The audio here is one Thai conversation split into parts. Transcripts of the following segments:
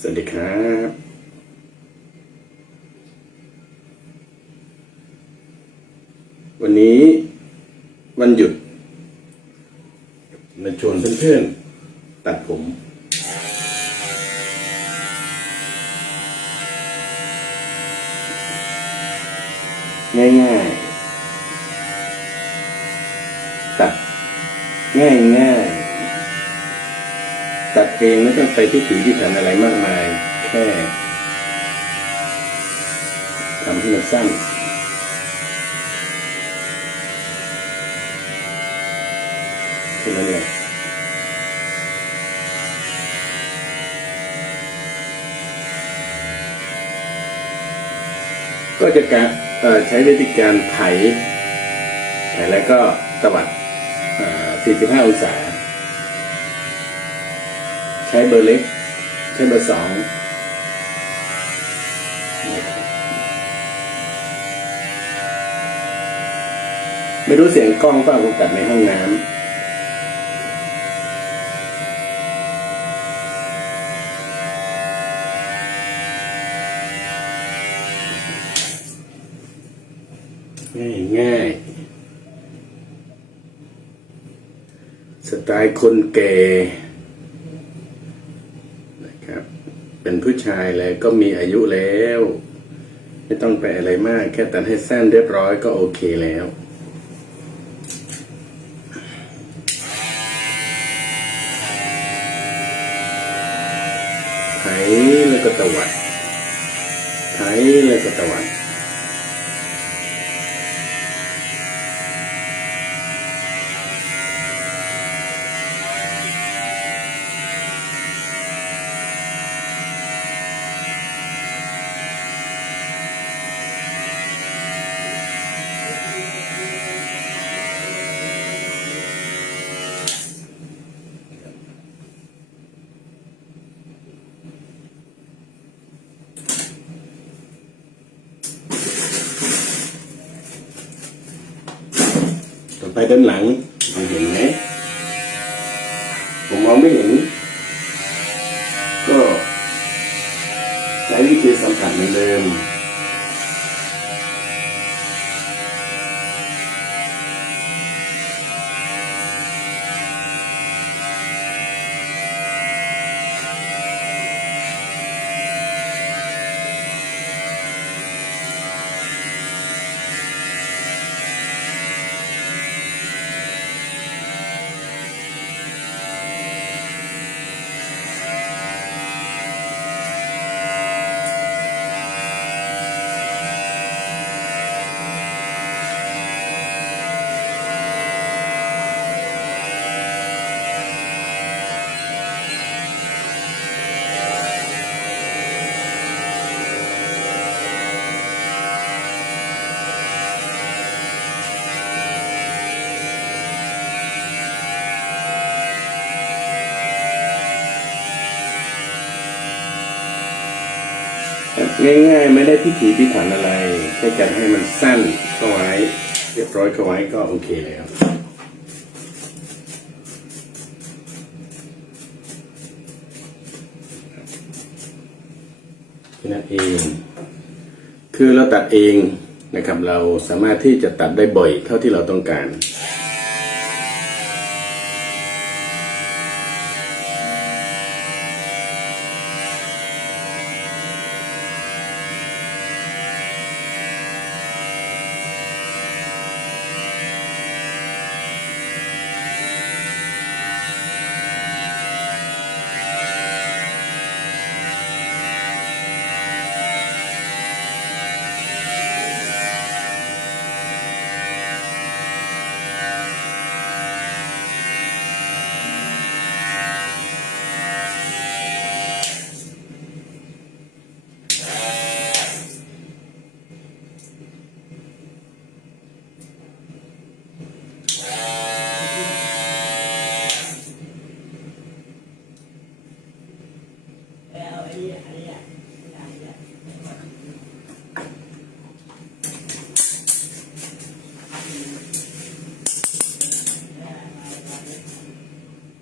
สวัสดีครับวันนี้วันหยุดมาชวนเพื่อนๆตัดผม ง่ายๆ ตัด ง่ายๆตัดเองไม่ต้องไปที่ถีที่ถันอะไรมากมาย แค่ทำให้มันสั้นแค่นั้นเองก็จะการใช้วิธีการไถไถแล้วก็ตวัด 45 องศา ใช้เบอร์เล็ก ใช้เบอร์สองไม่รู้เสียงกล้องเปล่าผมตัดในห้องน้ำ ง่ายง่าย สไตล์คนแก่นะครับ เป็นผู้ชายแล้วก็มีอายุแล้ว ไม่ต้องไปอะไรมาก แค่ตัดให้สั้นเรียบร้อยก็โอเคแล้วไถแล้วก็ตวัดไถแล้วก็ตวัด ไปด้านหลังมองเห็นไหมผมมองไม่เห็น ก็ใช้วิธีสัมผัสเหมือนเดิม ง่ายๆ ไม่ได้พิถีพิถันอะไรแค่การให้มันสั้นเข้าไว้ เรียบร้อยเข้าไว้ก็โอเคแล้วแค่นั้นเอง คือเราตัดเองนะครับ เราสามารถที่จะตัดได้บ่อยเท่าที่เราต้องการ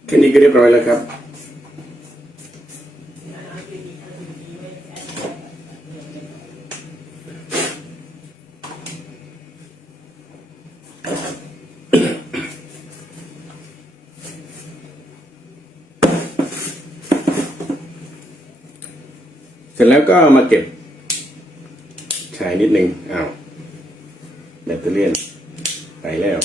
แค่นี้ก็เรียบร้อยแล้วครับ เสร็จแล้วก็มาเก็บชายนิดนึงอ้าวแบตเตอรี่ยนไปแล้ว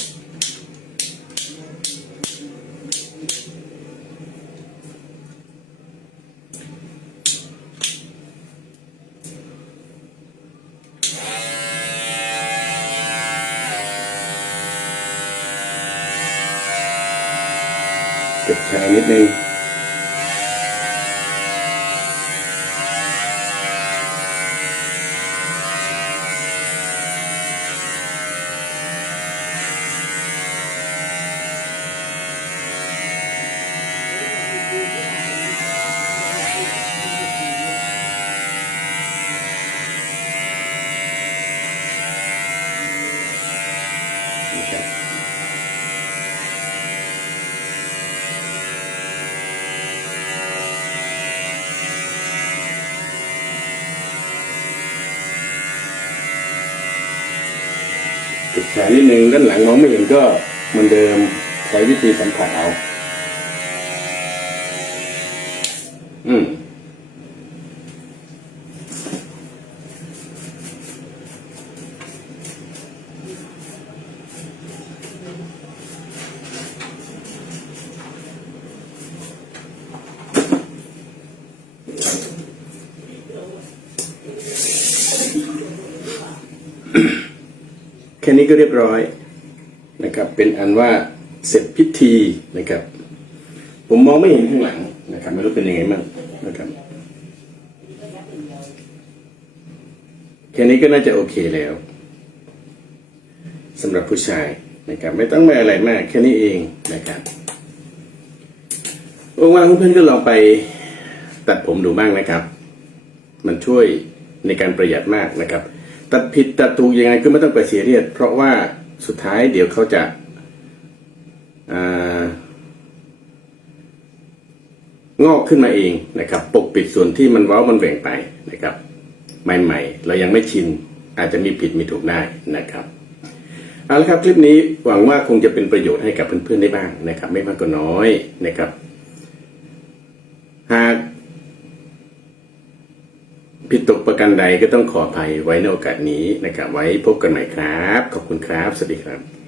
เก็บชายนิดนึง นะครับ จุดแขนนิดนึงด้านหลังมองไม่เห็นก็เหมือนเดิมใช้วิธีสัมผัสเอา อืม แค่นี้ก็เรียบร้อยนะครับ เป็นอันว่าเสร็จพิธีนะครับ ผมมองไม่เห็นข้างหลังนะครับไม่รู้เป็นยังไงมั่งนะครับแค่นี้ก็น่าจะโอเคแล้วสำหรับผู้ชายนะครับไม่ต้องไปอะไรมากแค่นี้เองนะครับว่างๆเพื่อนก็ลองไปตัดผมดูบ้างนะครับ มันช่วยในการประหยัดมากนะครับ ตัดผิดตัดถูกยังไงก็ไม่ต้องไปเสียเรียสเพราะว่าสุดท้ายเดี๋ยวเขาจะองอกขึ้นมาเองนะครับ ปกปิดส่วนที่มันว้ามันแหว่งไปนะครับ ใหม่ๆ เรายังไม่ชินอาจจะมีผิดมีถูกได้นะครับเอาละครับคลิปนี้หวังว่าคงจะเป็นประโยชน์ให้กับเพื่อนๆได้บ้างนะครับ ไม่มากก็น้อยนะครับ หาก ผิดตก ประการใดก็ต้องขออภัยไว้ในโอกาสนี้นะครับ ไว้พบกันใหม่ครับ ขอบคุณครับ สวัสดีครับ